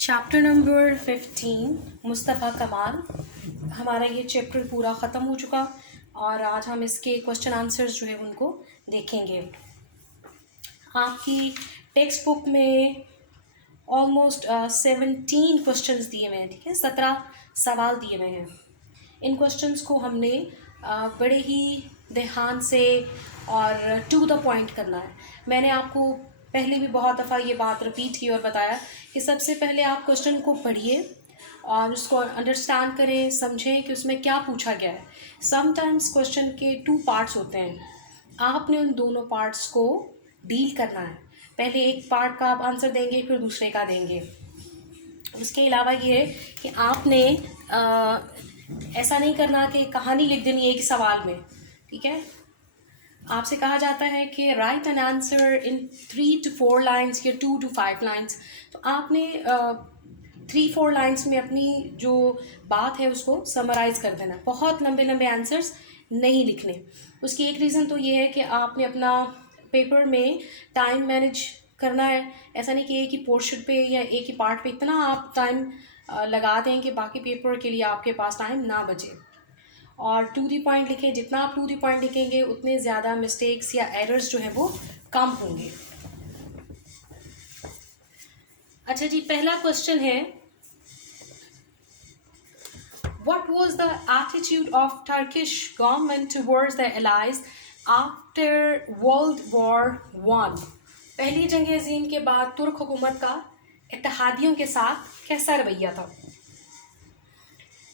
Chapter number 15 مصطفیٰ کمال. ہمارا یہ chapter پورا ختم ہو چکا اور آج ہم اس کے کوشچن آنسرز جو ہے ان کو دیکھیں گے. آپ کی ٹیکسٹ بک میں آلموسٹ 17 کوشچنز دیے ہوئے ہیں, ٹھیک ہے, 17 سوال دیے ہوئے ہیں. ان کوشچنز کو ہم نے بڑے ہی دھیان سے اور ٹو دا پوائنٹ کرنا ہے. میں نے آپ کو پہلے بھی بہت دفعہ یہ بات رپیٹ کی اور بتایا کہ سب سے پہلے آپ کوشچن کو پڑھیے اور اس کو انڈرسٹینڈ کریں, سمجھیں کہ اس میں کیا پوچھا گیا ہے. سم ٹائمس کوشچن کے 2 پارٹس ہوتے ہیں, آپ نے ان دونوں پارٹس کو ڈیل کرنا ہے. پہلے ایک پارٹ کا آپ آنسر دیں گے, پھر دوسرے کا دیں گے. اس کے علاوہ یہ ہے کہ آپ نے ایسا نہیں کرنا کہ کہانی لکھ دینی ایک سوال میں, ٹھیک ہے. آپ سے کہا جاتا ہے کہ right an answer in 3 to 4 lines یا 2 to 5 لائنس. تو آپ نے 3-4 لائنس میں اپنی جو بات ہے اس کو سمرائز کر دینا. بہت لمبے لمبے آنسرس نہیں لکھنے. اس کی ایک ریزن تو یہ ہے کہ آپ نے اپنا پیپر میں ٹائم مینیج کرنا ہے. ایسا نہیں کہ ایک ہی پورشن پہ یا ایک ہی پارٹ پہ اتنا آپ ٹائم لگا دیں کہ باقی پیپر کے لیے آپ کے پاس ٹائم نہ بچے. اور ٹو دی پوائنٹ لکھیں. جتنا آپ ٹو دی پوائنٹ لکھیں گے اتنے زیادہ مسٹیکس یا ایررز جو ہیں وہ کم ہوں گے. اچھا جی, پہلا کوشچن ہے, what was the attitude of Turkish government towards the Allies after World War I? پہلی جنگ عظیم کے بعد ترک حکومت کا اتحادیوں کے ساتھ کیسا رویہ تھا؟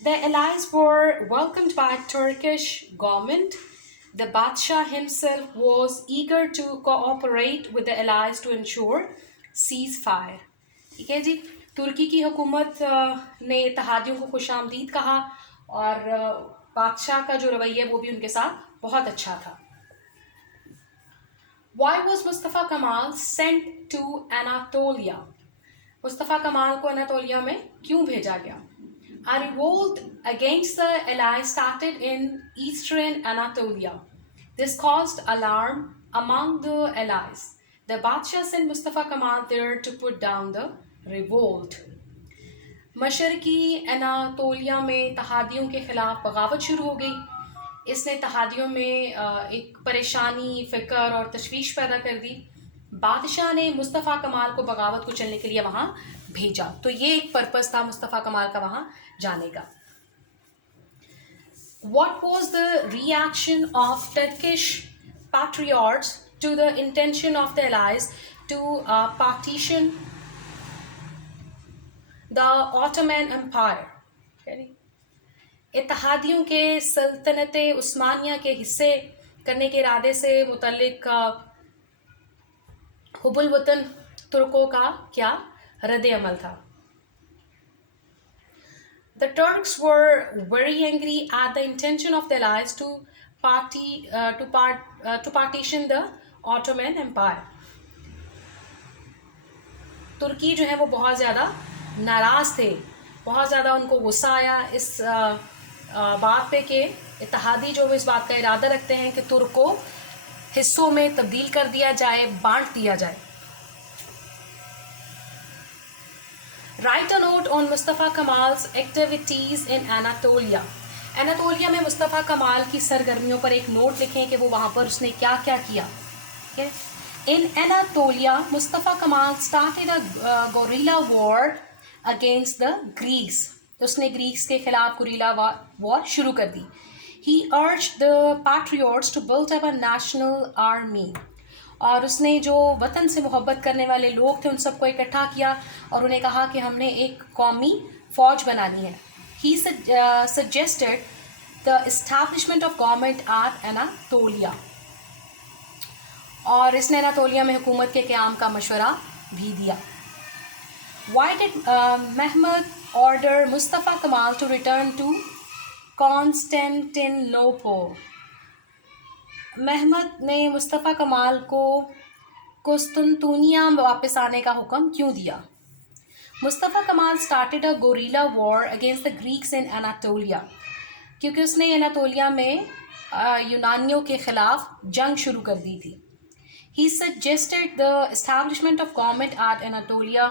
The Allies were welcomed by Turkish government. The Badshah himself was eager to cooperate with the Allies to ensure ceasefire. ٹھیک ہے جی, ترکی کی حکومت نے اتحادیوں کو خوش آمدید کہا اور بادشاہ کا جو رویہ وہ بھی ان کے ساتھ بہت اچھا تھا. Why was Mustafa Kemal sent to Anatolia? مصطفیٰ کمال کو اناطولیہ میں کیوں بھیجا گیا؟ A revolt against the Allies started in eastern Anatolia. This caused alarm among the Allies. The Badshah sent Mustafa Kemal there to put down the revolt. مشرقی Anatolia میں اتحادیوں کے خلاف بغاوت شروع ہو گئی. اس نے اتحادیوں میں ایک پریشانی, فکر اور تشویش پیدا کر دی. بادشاہ نے مصطفیٰ کمال کو بغاوت کو چلنے کے لیے وہاں بھیجا. تو یہ ایک پرپس تھا مصطفیٰ کمال کا وہاں جانے کا. What was the reaction of Turkish patriots to the intention of the Allies to partition the Ottoman Empire? اتحادیوں کے سلطنت عثمانیہ کے حصے کرنے کے ارادے سے متعلق حب الوطن ترکوں کا کیا رد عمل تھا؟ The Turks were very angry at the intention of the Allies to partition the Ottoman Empire. ترکی جو ہے وہ بہت زیادہ ناراض تھے, بہت زیادہ ان کو غصہ آیا اس بات پہ کہ اتحادی جو اس بات کا ارادہ رکھتے ہیں کہ ترک کو حصوں میں تبدیل کر دیا جائے, بانٹ دیا جائے. Write a note on Mustafa Kemal's activities in Anatolia. Anatolia میں مصطفیٰ کمال کی سرگرمیوں پر ایک نوٹ لکھیں کہ وہ وہاں پر اس نے کیا کیا کیا. In Anatolia, Mustafa Kemal started a guerrilla war against the Greeks. اس نے گریکس کے خلاف guerrilla war شروع کر دی. He urged the patriots to build up a national army. اور اس نے جو وطن سے محبت کرنے والے لوگ تھے ان سب کو اکٹھا کیا اور انہیں کہا کہ ہم نے ایک قومی فوج بنانی ہے. He suggested the establishment of government at Anatolia. اور اس نے اناطولیہ میں حکومت کے قیام کا مشورہ بھی دیا. Why did Mehmed order Mustafa Kemal to return to Constantinople? محمد نے مصطفیٰ کمال کو قسطنطنیہ واپس آنے کا حکم کیوں دیا؟ مصطفیٰ کمال started a guerrilla war against the Greeks in Anatolia. کیونکہ اس نے اناطولیہ میں یونانیوں کے خلاف جنگ شروع کر دی تھی. He suggested the establishment of government at Anatolia.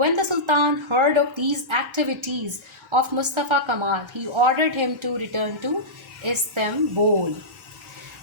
When the Sultan heard of these activities of Mustafa Kamal, he ordered him to return to Istanbul.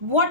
What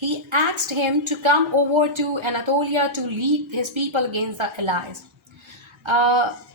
He asked him to come over to Anatolia to lead his people against the allies.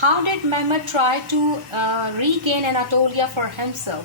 How did Mehmed try to regain Anatolia for himself?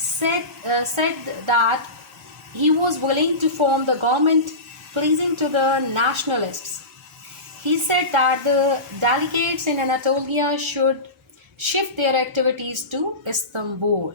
said that he was willing to form the government pleasing to the nationalists. He said that the delegates in Anatolia should shift their activities to Istanbul.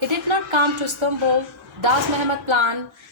He did not come to Istanbul. Thus Mahmud plan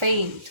failed.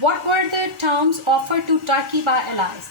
What were the terms offered to Turkey by allies?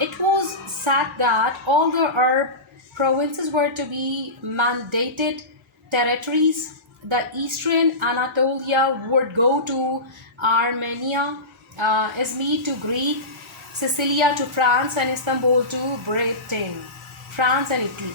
It was said that all the Arab provinces were to be mandated territories. The eastern Anatolia would go to Armenia, Izmir to Greek, Sicilia to France and Istanbul to Britain. France and Italy.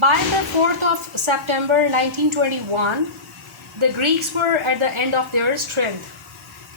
by the 4th of September 1921 the Greeks were at the end of their strength.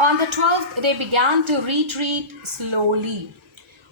On the 12th they began to retreat slowly.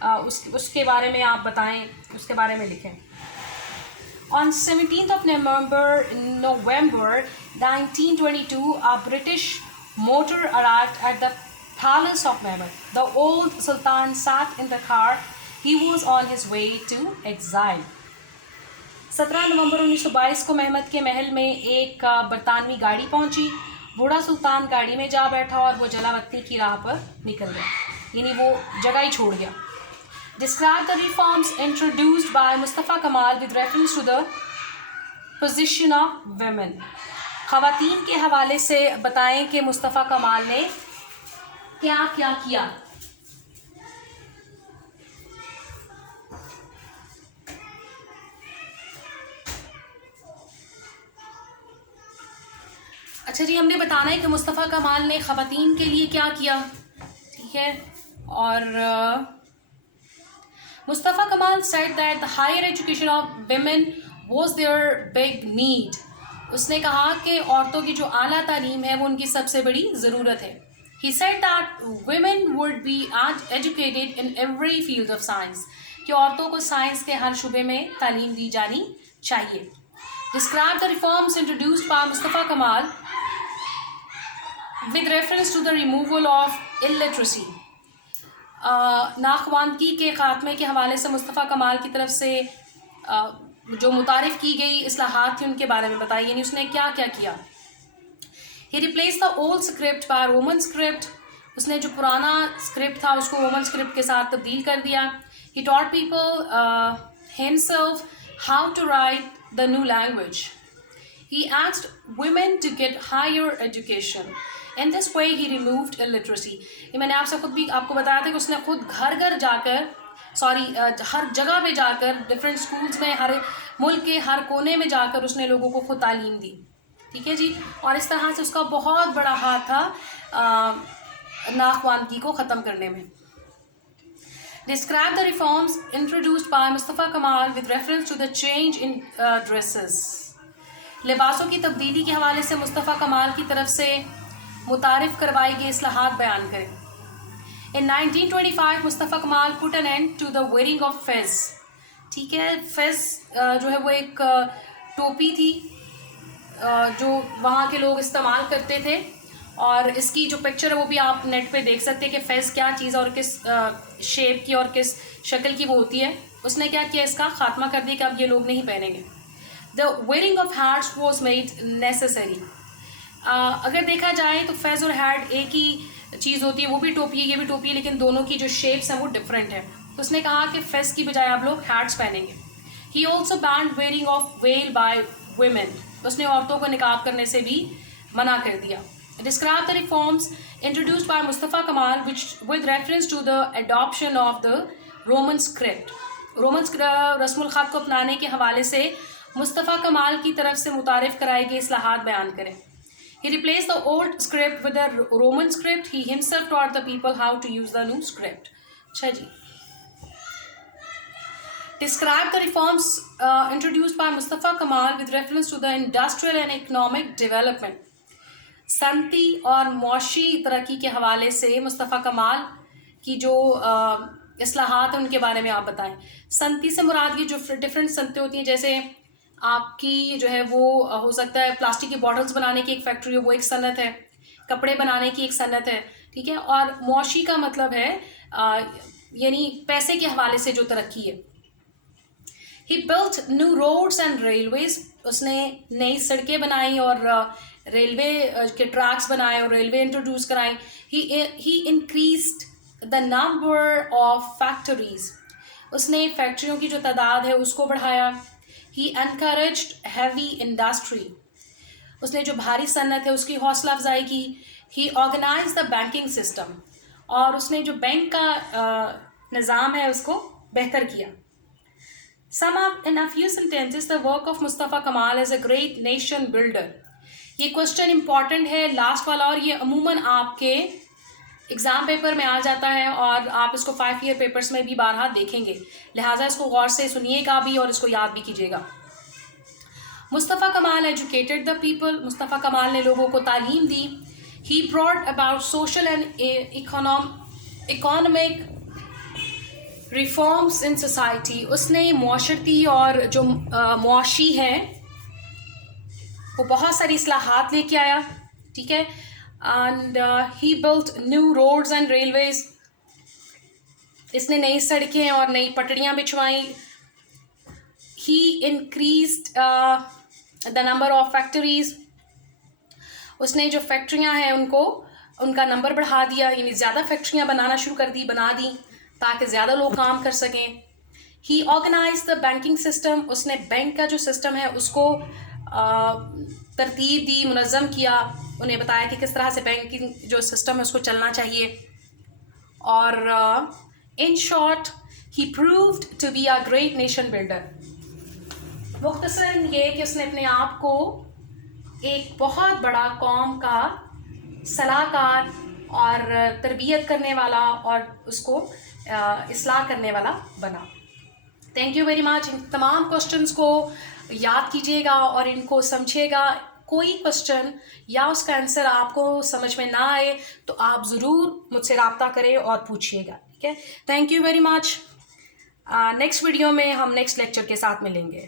اس کے بارے میں آپ بتائیں, اس کے بارے میں لکھیں. On 17th of November 1922, a British motor arrived at the palace of Mehmet. The old Sultan sat in the car. He was on his way to exile. 17 نومبر 1922 کو مہمت کے محل میں ایک برطانوی گاڑی پہنچی. بوڑھا سلطان گاڑی میں جا بیٹھا اور وہ جلاوطنی کی راہ پر نکل گیا, یعنی وہ جگہ ہی چھوڑ گیا. Describe the reforms introduced by Mustafa Kamal with reference to the position of women. خواتین کے حوالے سے بتائیں کہ مصطفیٰ کمال نے کیا کیا کیا. اچھا جی, ہم نے بتانا ہے کہ مصطفیٰ کمال نے خواتین کے لیے کیا کیا, ٹھیک ہے. اور Mustafa Kamal said that the higher education of women was their big need. اس نے کہا کہ عورتوں کی جو اعلیٰ تعلیم ہے وہ ان کی سب سے بڑی ضرورت ہے. He said that women would be educated in every field of science. کہ عورتوں کو سائنس کے ہر شعبے میں تعلیم دی جانی چاہیے. Describe the reforms introduced by Mustafa Kamal with reference to the removal of illiteracy. ناخواندگی کے خاتمے کے حوالے سے مصطفیٰ کمال کی طرف سے جو متعارف کی گئی اصلاحات تھیں ان کے بارے میں بتائی, یعنی اس نے کیا کیا کیا. He replaced the old script by Roman script. اس نے جو پرانا اسکرپٹ تھا اس کو رومن اسکرپٹ کے ساتھ تبدیل کر دیا. He taught people himself how to write the new language. He asked women to get higher education. In this way he removed illiteracy. یہ میں نے آپ سے خود بھی آپ کو بتایا تھا کہ اس نے خود گھر گھر جا کر ہر جگہ پہ جا کر ڈفرینٹ اسکولس میں ہر ملک کے ہر کونے میں جا کر اس نے لوگوں کو خود تعلیم دی, ٹھیک ہے جی. اور اس طرح سے اس کا بہت بڑا ہاتھ تھا ناخواندگی کو ختم کرنے میں. Describe the reforms introduced by Mustafa Kamal with reference to the change in dresses. لباسوں کی تبدیلی کے حوالے سے مصطفیٰ کمال کی طرف سے متعارف کروائی گئی اصلاحات بیان کریں. In 1925 Mustafa Kamal put an end to the wearing of fez. ٹھیک ہے, فیز جو ہے وہ ایک ٹوپی تھی جو وہاں کے لوگ استعمال کرتے تھے, اور اس کی جو پکچر ہے وہ بھی آپ نیٹ پہ دیکھ سکتے ہیں کہ فیز کیا چیز ہے اور کس شیپ کی اور کس شکل کی وہ ہوتی ہے. اس نے کیا کیا, اس کا خاتمہ کر دیا کہ اب یہ لوگ نہیں پہنیں گے. The wearing of hats was made necessary. اگر دیکھا جائے تو فیز اور ہیٹ ایک ہی چیز ہوتی ہے, وہ بھی ٹوپی ہے یہ بھی ٹوپی ہے, لیکن دونوں کی جو شیپس ہیں وہ ڈفرینٹ ہیں. تو اس نے کہا کہ فیز کی بجائے آپ لوگ ہیٹس پہنیں گے. He also banned wearing of veil by women. اس نے عورتوں کو نقاب کرنے سے بھی منع کر دیا. Describe the reforms introduced by Mustafa Kamal which with reference to the adoption of the Roman script. Roman رسم الخط کو اپنانے کے حوالے سے مصطفیٰ کمال کی طرف سے متعارف کرائی گئی اصلاحات بیان کریں. He replaced the old script with the Roman script. He himself taught the people how to use the new script. اچھا جی. Describe the reforms introduced by Mustafa Kamal with reference to the industrial and economic development. صنعتی اور معاشی ترقی کے حوالے سے مصطفیٰ کمال کی جو اصلاحات ہیں ان کے بارے میں آپ بتائیں. صنعتی سے مراد یہ جو ڈفرینٹ صنعتیں ہوتی ہیں, جیسے آپ کی جو ہے وہ ہو سکتا ہے پلاسٹک کی باٹلز بنانے کی ایک فیکٹری ہے, وہ ایک صنعت ہے. کپڑے بنانے کی ایک صنعت ہے, ٹھیک ہے. اور معاشی کا مطلب ہے یعنی پیسے کے حوالے سے جو ترقی ہے. He built new roads and railways. اس نے نئی سڑکیں بنائیں اور ریلوے کے ٹریکس بنائے اور ریلوے انٹروڈیوس کرائیں. He increased the number of factories. اس نے فیکٹریوں کی جو تعداد ہے اس کو بڑھایا. He encouraged heavy industry. اس نے جو بھاری صنعت ہے اس کی حوصلہ افزائی کی. He organized the banking system. اور اس نے جو بینک کا نظام ہے اس کو بہتر کیا. Sum up in a few sentences the work of Mustafa Kamal as a great nation builder. یہ کوشچن امپورٹنٹ ہے لاسٹ والا, اور یہ عموماً آپ کے ایگزام پیپر میں آ جاتا ہے اور آپ اس کو 5 ایئر پیپرس میں بھی بارہا دیکھیں گے, لہٰذا اس کو غور سے سنیے گا بھی اور اس کو یاد بھی کیجیے گا. مصطفیٰ کمال ایجوکیٹڈ دا پیپل. مصطفیٰ کمال نے لوگوں کو تعلیم دی. He brought about social and economic reforms in society, اس نے معاشرتی اور جو معاشی ہیں وہ بہت ساری اصلاحات لے کے آیا، ٹھیک ہے. And he built new roads and railways, اس نے نئی سڑکیں اور نئی پٹڑیاں بچھوائیں. He increased the number of factories, اس نے جو فیکٹریاں ہیں ان کا نمبر بڑھا دیا، یعنی زیادہ فیکٹریاں بنا دی تاکہ زیادہ لوگ کام کر سکیں. ہی آرگنائز دا بینکنگ سسٹم، اس نے بینک کا جو سسٹم ہے اس کو ترتیب دی، منظم کیا، انہیں بتایا کہ کس طرح سے بینکنگ جو سسٹم ہے اس کو چلنا چاہیے. اور in short he proved to be a great nation builder. مختصراً یہ کہ اس نے اپنے آپ کو ایک بہت بڑا قوم کا صلاح کار اور تربیت کرنے والا اور اس کو اصلاح کرنے والا بنا. Thank you very much. ان تمام کوشچنس کو یاد کیجیے گا اور ان کو سمجھیے گا. کوئی کوشچن یا اس کا آنسر آپ کو سمجھ میں نہ آئے تو آپ ضرور مجھ سے رابطہ کریں اور پوچھیے گا، ٹھیک ہے. Thank you very much. Next video میں ہم نیکسٹ لیکچر کے ساتھ ملیں گے.